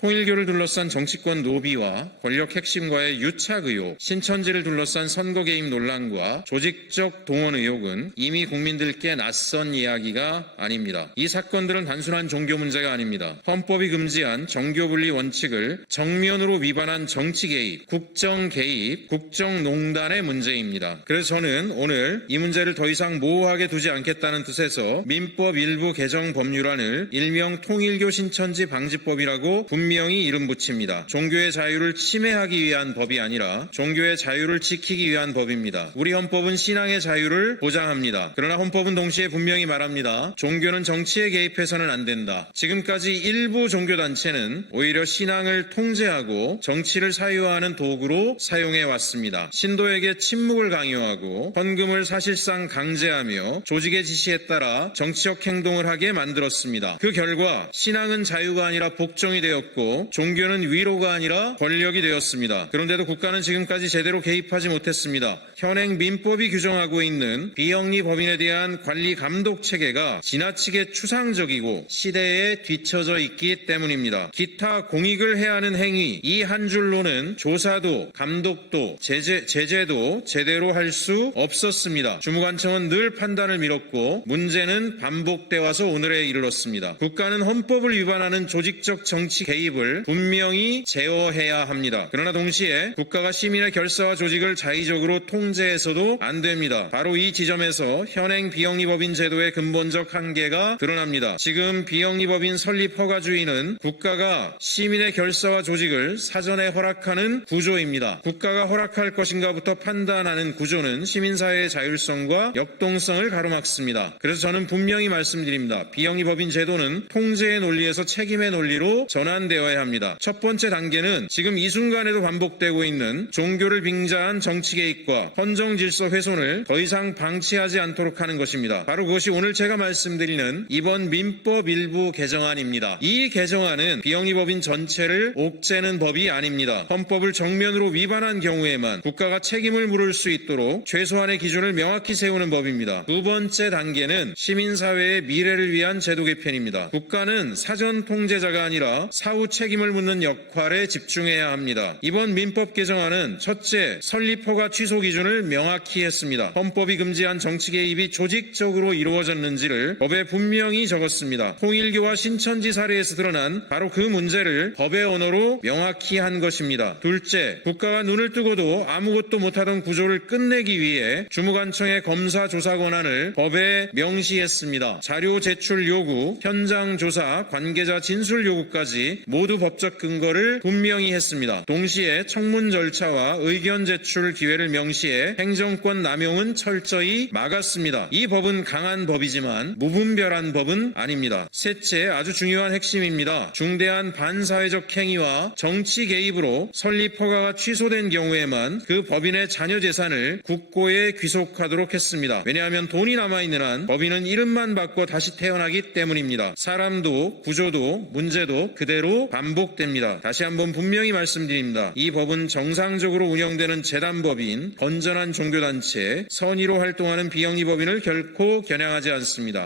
통일교를 둘러싼 정치권 노비와 권력 핵심과의 유착 의혹, 신천지를 둘러싼 선거 개입 논란과 조직적 동원 의혹은 이미 국민들께 낯선 이야기가 아닙니다. 이 사건들은 단순한 종교 문제가 아닙니다. 헌법이 금지한 정교분리 원칙을 정면으로 위반한 정치 개입, 국정 개입, 국정농단의 문제입니다. 그래서 저는 오늘 이 문제를 더 이상 모호하게 두지 않겠다는 뜻에서 민법 일부 개정 법률안을 일명 통일교 신천지 방지법이라고 분명히 이름 붙입니다. 종교의 자유를 침해하기 위한 법이 아니라 종교의 자유를 지키기 위한 법입니다. 우리 헌법은 신앙의 자유를 보장합니다. 그러나 헌법은 동시에 분명히 말합니다. 종교는 정치에 개입해서는 안 된다. 지금까지 일부 종교단체는 오히려 신앙을 통제하고 정치를 사유화하는 도구로 사용해 왔습니다. 신도에게 침묵을 강요하고 헌금을 사실상 강제하며 조직의 지시에 따라 정치적 행동을 하게 만들었습니다. 그 결과 신앙은 자유가 아니라 복종이 되었고 종교는 위로가 아니라 권력이 되었습니다. 그런데도 국가는 지금까지 제대로 개입하지 못했습니다. 현행 민법이 규정하고 있는 비영리 법인에 대한 관리 감독 체계가 지나치게 추상적이고 시대에 뒤처져 있기 때문입니다. 기타 공익을 해야 하는 행위 이 한 줄로는 조사도 감독도 제재도 제대로 할 수 없었습니다. 주무관청은 늘 판단을 미뤘고 문제는 반복돼 와서 오늘에 이르렀습니다. 국가는 헌법을 위반하는 조직적 정치 개입을 분명히 제어해야 합니다. 그러나 동시에 국가가 시민의 결사와 조직을 자의적으로 통제해서도 안 됩니다. 바로 이 지점에서 현행 비영리법인 제도의 근본적 한계가 드러납니다. 지금 비영리법인 설립 허가주의는 국가가 시민의 결사와 조직을 사전에 허락하는 구조입니다. 국가가 허락할 것인가부터 판단하는 구조는 시민사회의 자율성과 역동성을 가로막습니다. 그래서 저는 분명히 말씀드립니다. 비영리법인 제도는 통제의 논리에서 책임의 논리로 전환되어야 합니다. 첫 번째 단계는 지금 이 순간에도 반복되고 있는 종교를 빙자한 정치 개입과 헌정 질서 훼손을 더 이상 방치하지 않도록 하는 것입니다. 바로 그것이 오늘 제가 말씀드리는 이번 민법 일부 개정안입니다. 이 개정안은 비영리법인 전체를 옥죄는 법이 아닙니다. 헌법을 정면으로 위반한 경우에만 국가가 책임을 물을 수 있도록 최소한의 기준을 명확히 세우는 법입니다. 두 번째 단계는 시민사회의 미래를 위한 제도 개편입니다. 국가는 사전 통제자가 아니라 사후 책임을 묻는 역할에 집중해야 합니다. 이번 민법 개정안은 첫째, 설립 허가 취소 기준을 명확히 했습니다. 헌법이 금지한 정치 개입이 조직적으로 이루어졌는지를 법에 분명히 적었습니다. 통일교와 신천지 사례에서 드러난 바로 그 문제를 법의 언어로 명확히 한 것입니다. 둘째, 국가가 눈을 뜨고도 아무것도 못하던 구조를 끝내기 위해 주무관청의 검사 조사 권한을 법에 명시했습니다. 자료 제출 요구, 현장 조사, 관계자 진술 요구까지 모두 법적 근거를 분명히 했습니다. 동시에 청문 절차와 의견 제출 기회를 명시해 행정권 남용은 철저히 막았습니다. 이 법은 강한 법이지만 무분별한 법은 아닙니다. 셋째, 아주 중요한 핵심입니다. 중대한 반사회적 행위와 정치 개입으로 설립 허가가 취소된 경우에만 그 법인의 자녀 재산을 국고에 귀속하도록 했습니다. 왜냐하면 돈이 남아있는 한 법인은 이름만 바꿔 다시 태어나기 때문입니다. 사람도 구조도 문제도 그대로 반복됩니다. 다시 한번 분명히 말씀드립니다. 이 법은 정상적으로 운영되는 재단법인, 건전한 종교단체, 선의로 활동하는 비영리법인을 결코 겨냥하지 않습니다.